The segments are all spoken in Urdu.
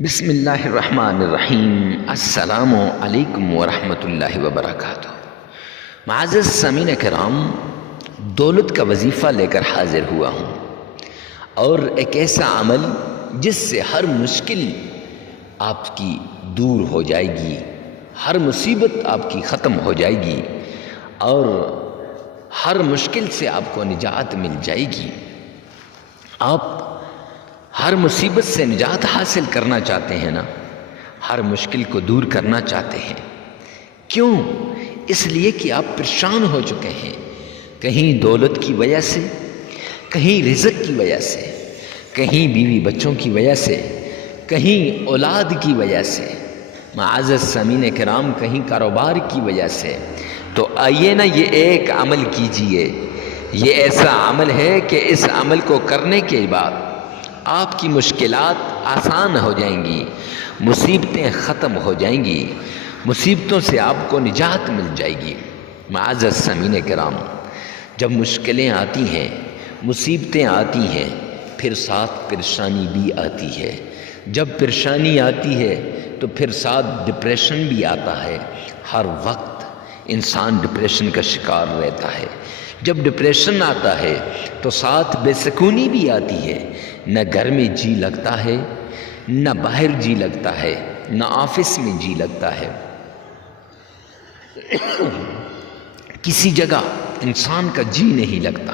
بسم اللہ الرحمن الرحیم۔ السلام علیکم ورحمۃ اللہ وبرکاتہ۔ معزز سامعین کرام، دولت کا وظیفہ لے کر حاضر ہوا ہوں، اور ایک ایسا عمل جس سے ہر مشکل آپ کی دور ہو جائے گی، ہر مصیبت آپ کی ختم ہو جائے گی، اور ہر مشکل سے آپ کو نجات مل جائے گی۔ آپ ہر مصیبت سے نجات حاصل کرنا چاہتے ہیں نا، ہر مشکل کو دور کرنا چاہتے ہیں۔ کیوں؟ اس لیے کہ آپ پریشان ہو چکے ہیں، کہیں دولت کی وجہ سے، کہیں رزق کی وجہ سے، کہیں بیوی بچوں کی وجہ سے، کہیں اولاد کی وجہ سے، معزز سامعین کرام کہیں کاروبار کی وجہ سے۔ تو آئیے نا، یہ ایک عمل کیجئے۔ یہ ایسا عمل ہے کہ اس عمل کو کرنے کے بعد آپ کی مشکلات آسان ہو جائیں گی، مصیبتیں ختم ہو جائیں گی، مصیبتوں سے آپ کو نجات مل جائے گی۔ معزز سامعین کرام، جب مشکلیں آتی ہیں، مصیبتیں آتی ہیں، پھر ساتھ پریشانی بھی آتی ہے۔ جب پریشانی آتی ہے تو پھر ساتھ ڈپریشن بھی آتا ہے۔ ہر وقت انسان ڈپریشن کا شکار رہتا ہے۔ جب ڈپریشن آتا ہے تو ساتھ بے سکونی بھی آتی ہے۔ نہ گھر میں جی لگتا ہے، نہ باہر جی لگتا ہے، نہ آفس میں جی لگتا ہے، کسی جگہ انسان کا جی نہیں لگتا۔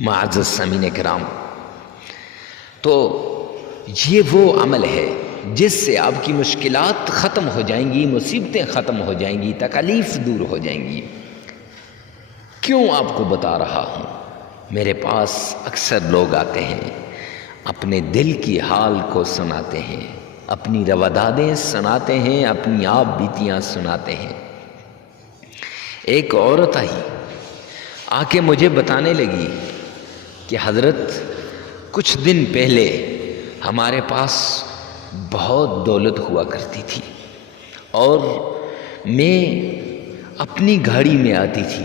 معزز سامعین کرام، تو یہ وہ عمل ہے جس سے آپ کی مشکلات ختم ہو جائیں گی، مصیبتیں ختم ہو جائیں گی، تکالیف دور ہو جائیں گی۔ کیوں آپ کو بتا رہا ہوں؟ میرے پاس اکثر لوگ آتے ہیں، اپنے دل کی حال کو سناتے ہیں، اپنی روادادیں سناتے ہیں، اپنی آپ بیتیاں سناتے ہیں۔ ایک عورت آ کے مجھے بتانے لگی کہ حضرت، کچھ دن پہلے ہمارے پاس بہت دولت ہوا کرتی تھی، اور میں اپنی گاڑی میں آتی تھی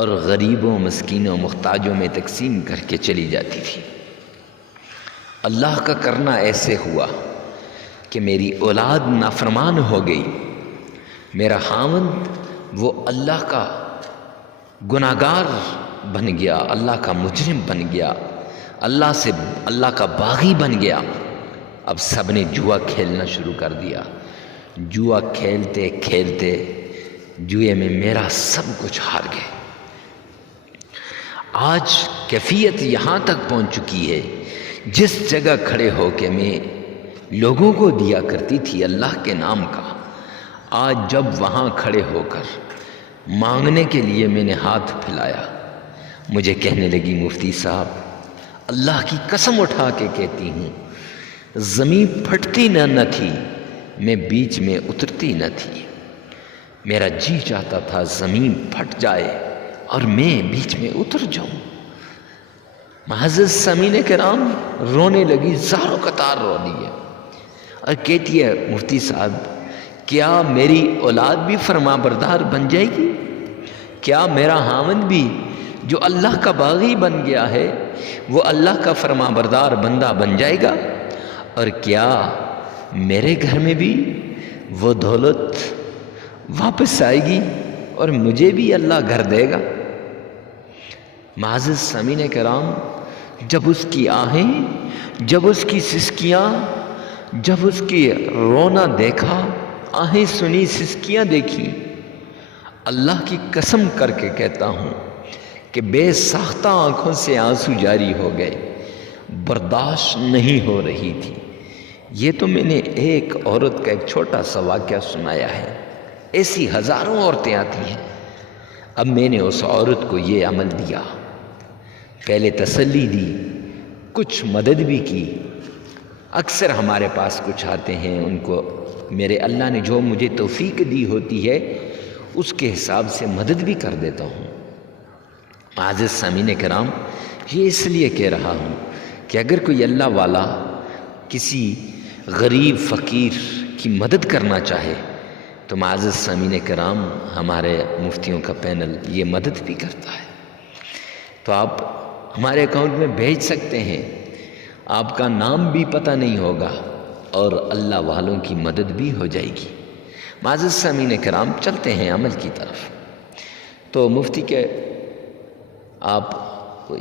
اور غریبوں، مسکینوں، محتاجوں میں تقسیم کر کے چلی جاتی تھی۔ اللہ کا کرنا ایسے ہوا کہ میری اولاد نافرمان ہو گئی، میرا خاوند وہ اللہ کا گناہگار بن گیا، اللہ کا مجرم بن گیا، اللہ کا باغی بن گیا۔ اب سب نے جوا کھیلنا شروع کر دیا۔ جوا کھیلتے کھیلتے جوئے میں میرا سب کچھ ہار گئے۔ آج کیفیت یہاں تک پہنچ چکی ہے، جس جگہ کھڑے ہو کے میں لوگوں کو دیا کرتی تھی اللہ کے نام کا، آج جب وہاں کھڑے ہو کر مانگنے کے لیے میں نے ہاتھ پھیلایا، مجھے کہنے لگی، مفتی صاحب اللہ کی قسم اٹھا کے کہتی ہوں، زمین پھٹتی نہ تھی، میں بیچ میں اترتی نہ تھی۔ میرا جی چاہتا تھا زمین پھٹ جائے اور میں بیچ میں اتر جاؤں۔ معزز سامعین کرام، رونے لگی، زاروں قطار رو دی ہے، اور کہتی ہے، مفتی صاحب کیا میری اولاد بھی فرما بردار بن جائے گی؟ کیا میرا خاوند بھی جو اللہ کا باغی بن گیا ہے وہ اللہ کا فرما بردار بندہ بن جائے گا؟ اور کیا میرے گھر میں بھی وہ دولت واپس آئے گی اور مجھے بھی اللہ گھر دے گا؟ معزز سامعین کرام، جب اس کی آہیں، جب اس کی سسکیاں، جب اس کی رونا دیکھا، آہیں سنی، سسکیاں دیکھی، اللہ کی قسم کر کے کہتا ہوں کہ بے ساختہ آنکھوں سے آنسو جاری ہو گئے، برداشت نہیں ہو رہی تھی۔ یہ تو میں نے ایک عورت کا ایک چھوٹا سا واقعہ سنایا ہے، ایسی ہزاروں عورتیں آتی ہیں۔ اب میں نے اس عورت کو یہ عمل دیا، پہلے تسلی دی، کچھ مدد بھی کی۔ اکثر ہمارے پاس کچھ آتے ہیں، ان کو میرے اللہ نے جو مجھے توفیق دی ہوتی ہے اس کے حساب سے مدد بھی کر دیتا ہوں۔ معزز سامعین کرام، یہ اس لیے کہہ رہا ہوں کہ اگر کوئی اللہ والا کسی غریب فقیر کی مدد کرنا چاہے تو معزز سامعین کرام، ہمارے مفتیوں کا پینل یہ مدد بھی کرتا ہے۔ تو آپ ہمارے اکاؤنٹ میں بھیج سکتے ہیں، آپ کا نام بھی پتہ نہیں ہوگا، اور اللہ والوں کی مدد بھی ہو جائے گی۔ معزز سامعین کرام، چلتے ہیں عمل کی طرف۔ تو مفتی کے آپ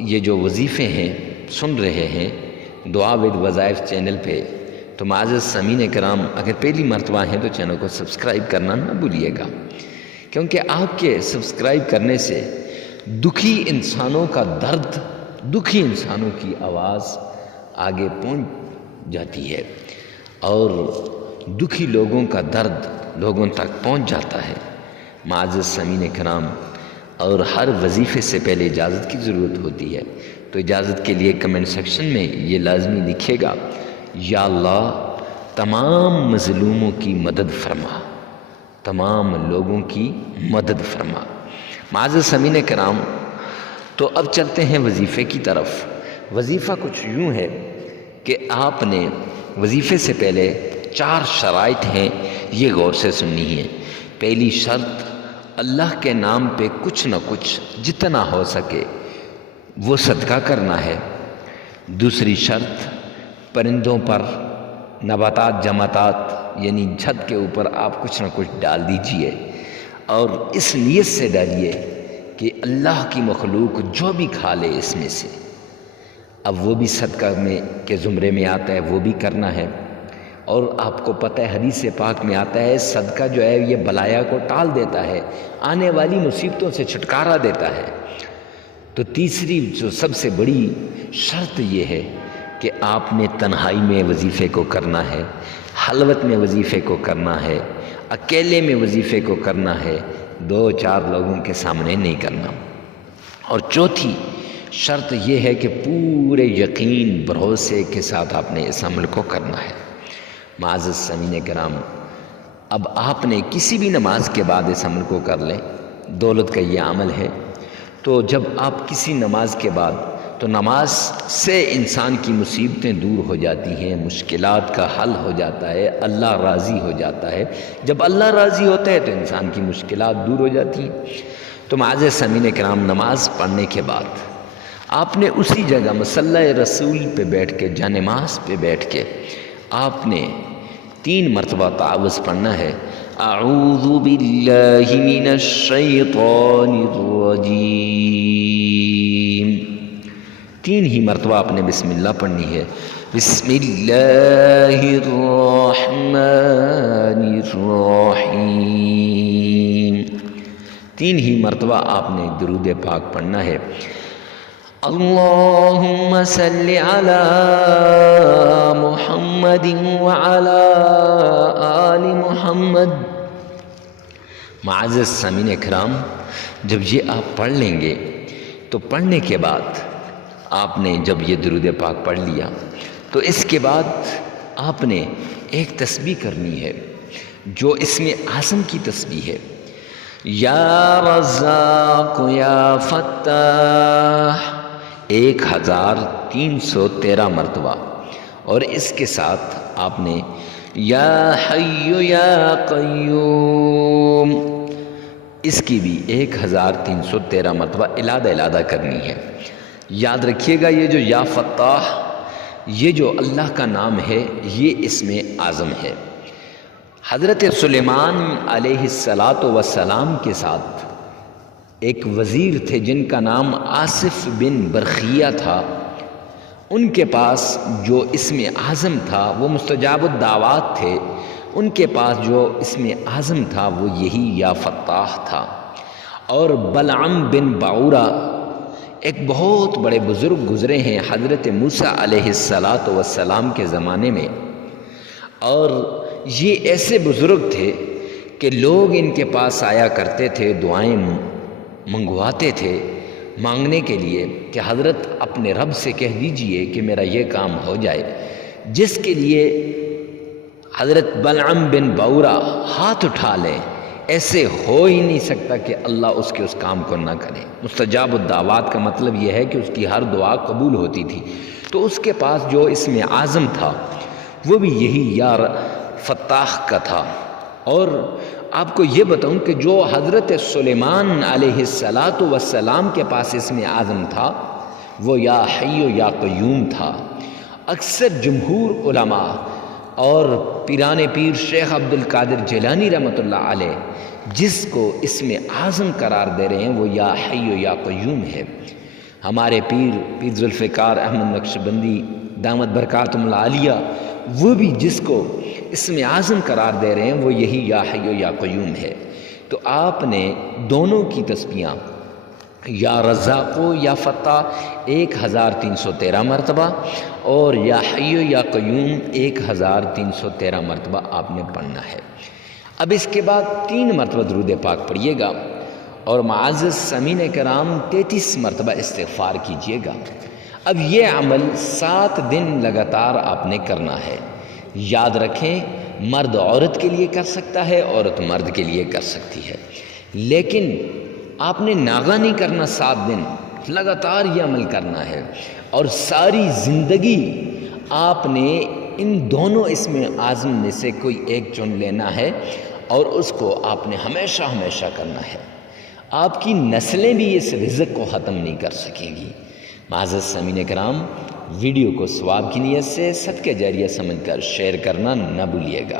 یہ جو وظیفے ہیں سن رہے ہیں دعا ود وظائف چینل پہ، تو معزز سامعین کرام اگر پہلی مرتبہ ہیں تو چینل کو سبسکرائب کرنا نہ بھولیے گا، کیونکہ آپ کے سبسکرائب کرنے سے دکھی انسانوں کا درد، دکھی انسانوں کی آواز آگے پہنچ جاتی ہے اور دکھی لوگوں کا درد لوگوں تک پہنچ جاتا ہے۔ معزز سامعین کرام، اور ہر وظیفے سے پہلے اجازت کی ضرورت ہوتی ہے، تو اجازت کے لیے کمنٹ سیکشن میں یہ لازمی لکھے گا، یا اللہ تمام مظلوموں کی مدد فرما، تمام لوگوں کی مدد فرما۔ معزز سامعین کرام، تو اب چلتے ہیں وظیفے کی طرف۔ وظیفہ کچھ یوں ہے کہ آپ نے وظیفے سے پہلے 4 شرائط ہیں، یہ غور سے سننی ہے۔ پہلی شرط، اللہ کے نام پہ کچھ نہ کچھ جتنا ہو سکے وہ صدقہ کرنا ہے۔ دوسری شرط، پرندوں پر نباتات جماعتات یعنی چھت کے اوپر آپ کچھ نہ کچھ ڈال دیجئے، اور اس نیت سے ڈالیے کہ اللہ کی مخلوق جو بھی کھا لے اس میں سے، اب وہ بھی صدقہ میں کے زمرے میں آتا ہے، وہ بھی کرنا ہے۔ اور آپ کو پتہ ہے حدیث پاک میں آتا ہے صدقہ جو ہے یہ بلایا کو ٹال دیتا ہے، آنے والی مصیبتوں سے چھٹکارا دیتا ہے۔ تو تیسری جو سب سے بڑی شرط یہ ہے کہ آپ نے تنہائی میں وظیفے کو کرنا ہے، خلوت میں وظیفے کو کرنا ہے، اکیلے میں وظیفے کو کرنا ہے، 2-4 لوگوں کے سامنے نہیں کرنا۔ اور چوتھی شرط یہ ہے کہ پورے یقین بھروسے کے ساتھ آپ نے اس عمل کو کرنا ہے۔ معزز سامعین کرام، اب آپ نے کسی بھی نماز کے بعد اس عمل کو کر لیں، دولت کا یہ عمل ہے۔ تو جب آپ کسی نماز کے بعد، تو نماز سے انسان کی مصیبتیں دور ہو جاتی ہیں، مشکلات کا حل ہو جاتا ہے، اللہ راضی ہو جاتا ہے۔ جب اللہ راضی ہوتا ہے تو انسان کی مشکلات دور ہو جاتی ہیں۔ تو معزز سامعین کرام، نماز پڑھنے کے بعد آپ نے اسی جگہ مصلی رسول پہ بیٹھ کے، جانماز پہ بیٹھ کے آپ نے 3 مرتبہ تعوذ پڑھنا ہے۔ اعوذ باللہ من الشیطان الرجیم، 3 ہی مرتبہ آپ نے بسم اللہ پڑھنی ہے۔ بسم اللہ الرحمن الرحیم، 3 ہی مرتبہ آپ نے درود پاک پڑھنا ہے۔ اللہم صلی علی محمد وعلی آل محمد۔ معزز سامعین کرام، جب یہ آپ پڑھ لیں گے تو پڑھنے کے بعد آپ نے جب یہ درود پاک پڑھ لیا تو اس کے بعد آپ نے ایک تسبیح کرنی ہے جو اسم اعظم کی تسبیح ہے، یا رزاق یا فتاح، 1313 مرتبہ، اور اس کے ساتھ آپ نے یا حی یا قیوم، اس کی بھی 1313 مرتبہ علادہ کرنی ہے۔ یاد رکھیے گا یہ جو یا فتاح، یہ جو اللہ کا نام ہے یہ اسم اعظم ہے۔ حضرت سلیمان علیہ السلام کے ساتھ ایک وزیر تھے جن کا نام آصف بن برخیہ تھا، ان کے پاس جو اسم اعظم تھا وہ مستجاب الدعوات تھے، ان کے پاس جو اسم اعظم تھا وہ یہی یا فتاح تھا۔ اور بلعم بن بعورہ ایک بہت بڑے بزرگ گزرے ہیں حضرت موسیٰ علیہ السلام کے زمانے میں، اور یہ ایسے بزرگ تھے کہ لوگ ان کے پاس آیا کرتے تھے، دعائیں منگواتے تھے مانگنے کے لیے کہ حضرت اپنے رب سے کہہ دیجئے کہ میرا یہ کام ہو جائے، جس کے لیے حضرت بلعم بن بعورہ ہاتھ اٹھا لیں، ایسے ہو ہی نہیں سکتا کہ اللہ اس کے اس کام کو نہ کرے۔ مستجاب الدعوات کا مطلب یہ ہے کہ اس کی ہر دعا قبول ہوتی تھی۔ تو اس کے پاس جو اسم اعظم تھا وہ بھی یہی یا فتاح کا تھا۔ اور آپ کو یہ بتاؤں کہ جو حضرت سلیمان علیہ السلام کے پاس اسم اعظم تھا وہ یا حی یا قیوم تھا۔ اکثر جمہور علماء اور پیران پیر شیخ عبد القادر جیلانی رحمۃ اللہ علیہ جس کو اسم اعظم قرار دے رہے ہیں وہ یا حی و یا قیوم ہے۔ ہمارے پیر ذوالفقار احمد نقشبندی دامت برکاتہم العالیہ وہ بھی جس کو اسم اعظم قرار دے رہے ہیں وہ یہی یا حی و یا قیوم ہے۔ تو آپ نے دونوں کی تسبیحاں یا رزاق و یا فتح 1313 مرتبہ اور یا حی و یا قیوم 1313 مرتبہ آپ نے پڑھنا ہے۔ اب اس کے بعد 3 مرتبہ درود پاک پڑھیے گا اور معزز سامعین کرام 33 مرتبہ استغفار کیجیے گا۔ اب یہ عمل 7 دن لگاتار آپ نے کرنا ہے۔ یاد رکھیں مرد عورت کے لیے کر سکتا ہے، عورت مرد کے لیے کر سکتی ہے، لیکن آپ نے ناغہ نہیں کرنا، 7 دن لگاتار یہ عمل کرنا ہے اور ساری زندگی آپ نے ان دونوں اسم اعظم میں سے کوئی ایک چن لینا ہے اور اس کو آپ نے ہمیشہ ہمیشہ کرنا ہے۔ آپ کی نسلیں بھی اس رزق کو ختم نہیں کر سکیں گی۔ معزز سامعین کرام، ویڈیو کو ثواب کی نیت سے صدقہ جاریہ سمجھ کر شیئر کرنا نہ بھولیے گا۔